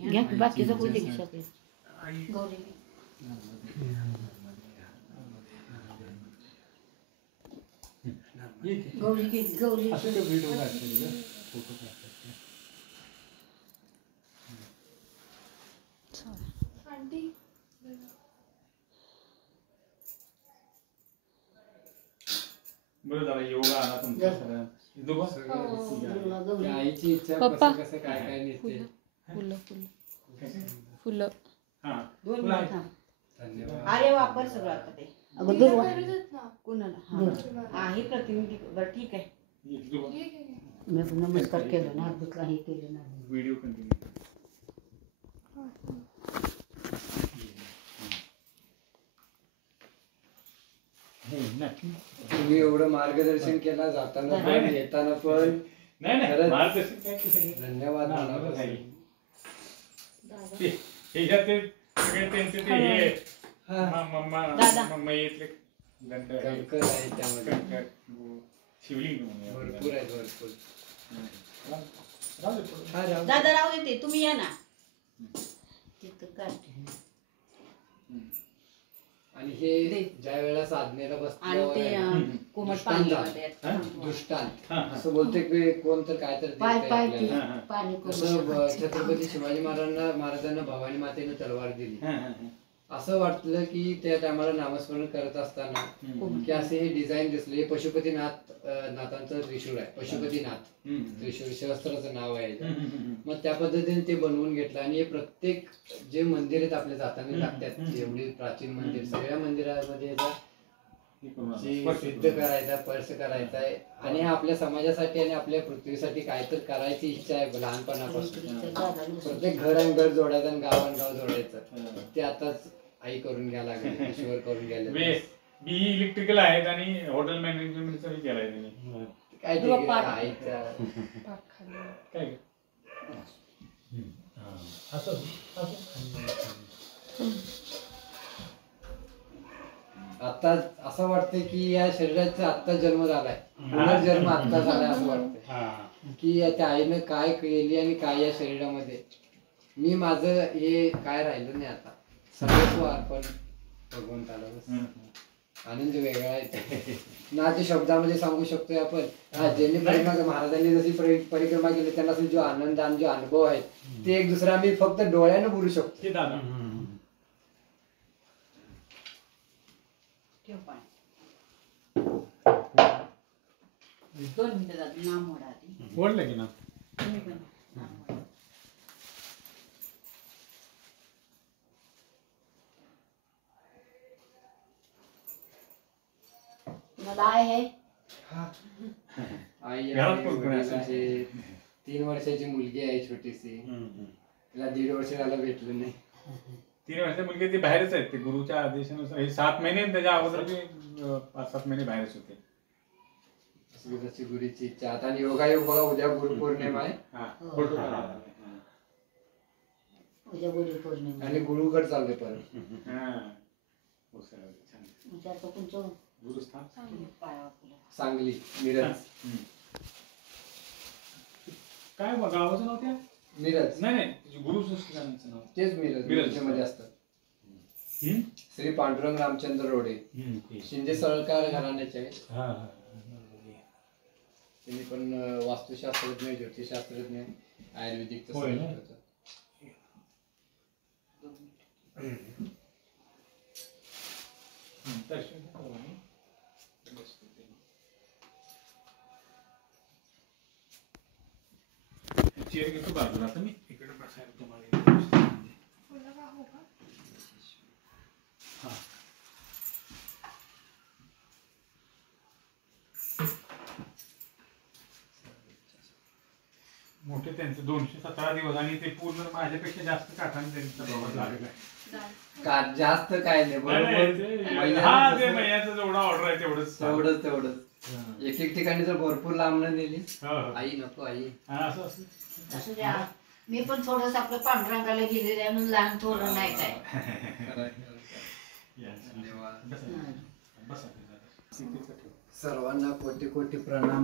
घ्या की बाकीचं बोलते की सगळे गौरी गौरी की गौरी बरं झालं एवढा आला तुमचा आईची इच्छा पप्पा कसं काय काय नेते फुलं फुलं फुलं हां दोन मिनिट थांब. धन्यवाद. अरे वापर सगळं आता ते अगं दुर्वा कोणाला हा हे प्रतिनिधी बरं ठीक आहे मी पण नमस्कार केला ना अर्ध काही केलं नाही व्हिडिओ कंटिन्यू तुम्ही एवढं मार्गदर्शन केला जाताना पण येताना पण नाही मार्गदर्शन काय केलं धन्यवाद हे सगळे त्यांचे ते हे मम्मा येतले कणकर आहे त्यामध्ये शिवलिंग भरपूर आहे भरपूर दादा राहू देते तुम्ही या ना तिथं काढते आणि हे ज्या वेळेला साधनेला आणि ते बसल्यावर कोमट दृष्टांत पाणी दृष्टांत असं बोलते की कोण तर काय तर पाय देतंय पाय आपल्याला. पाणी असं छत्रपती शिवाजी महाराजांना भवानी मातेने तलवार दिली असं वाटलं की त्या टायमाला नामस्मरण करत असताना की असे हे डिझाईन दिसले हे पशुपतीनाथ नाथांचं त्रिशूळ आहे पशुपतीनाथ त्रिशूळ सहस्त्राचं नाव आहे मग त्या पद्धतीने ते बनवून घेतलं आणि हे प्रत्येक जे मंदिर आहेत आपल्या जाताना लागतात एवढी प्राचीन मंदिर सगळ्या मंदिरामध्ये याचा सिद्ध करायचा स्पर्श करायचा आहे आणि आपल्या समाजासाठी आणि आपल्या पृथ्वीसाठी काय तर करायची इच्छा आहे लहानपणापासून प्रत्येक घर आणि घर जोडायचं आणि गाव जोडायचं ते आताच आई करून घ्या लागेल ईश्वर करून घ्यायला बी इलेक्ट्रिकल आहेत आणि हॉटेल मॅनेजमेंटचा केलाय त्यांनी काय ते आईचा काय आता असं वाटतंय की या शरीराचा आत्ता जन्म झालाय पुनर्जन्म आत्ता झालाय असं वाटतंय की त्या आईनं काय केली आणि काय या शरीरामध्ये मी माझं हे काय राहिलं नाही आता सर्वस्व अर्पण भगवंताला बस आनंद वेगळा आहे ना ते शब्दामध्ये सांगू शकतोय आपण ज्यांनी परिक्रमा महाराजांनी जशी परिक्रमा केली त्यांना जो आनंद आणि जो अनुभव आहे ते एक दुसरा आम्ही फक्त डोळ्यानं बोलू शकतो दोन मिनिटात नाम मोडा बोललं की ना तुम्ही पण नाम मोडा. तुम्हाला आहे आई घरात कोण कोण आहे? आहे 3 वर्षाची मुलगी आहे छोटीशी तिला 1.5 वर्ष झालं भेटलं नाही 3 वर्षाचे मुलगे ते बाहेरच आहेत ते गुरुच्या आदेशानुसार हे 7 महिने त्याच्या अगोदर ते 5-7 महिने बाहेरच होते जशी गुरुची इच्छा आता आणि योगायोग बघा उद्या गुरुपौर्णिमा आहे उद्या गुरु पौर्णिमा आणि गुरुगड चालले परत विचारतो तुमचं गुरुस्थान पायावर फुलं. सांगली मिरज काय गावाचं नाव त्या मिरज नाही गुरुस्थानाचं नाव तेच मिरज मध्ये असतात श्री पांडुरंग रामचंद्र रोडे शिंदे सळकार घराण्याचे आहेत त्यांनी पण वास्तुशास्त्रज्ञ ज्योतिषशास्त्रज्ञ आयुर्वेदिक चेअर घेतो बाजूला आता मी इकडे बसायला तुम्हाला मोठे त्यांचे 217 दिवस आणि ते पूर्ण माझ्यापेक्षा जास्त काठाने त्यांचा प्रवास झालेला आहे जास्त काय नाही महिन्याचा जेवढा ऑर्डर आहे तेवढंच एक ठिकाणी तर भरपूर लांब नेली आई नको आई असं द्या मी पण थोडस आपलं पांढरंगाला गेलेलं आहे म्हणून लहान थोडं नाही काय सर्वांना कोटी कोटी प्रणाम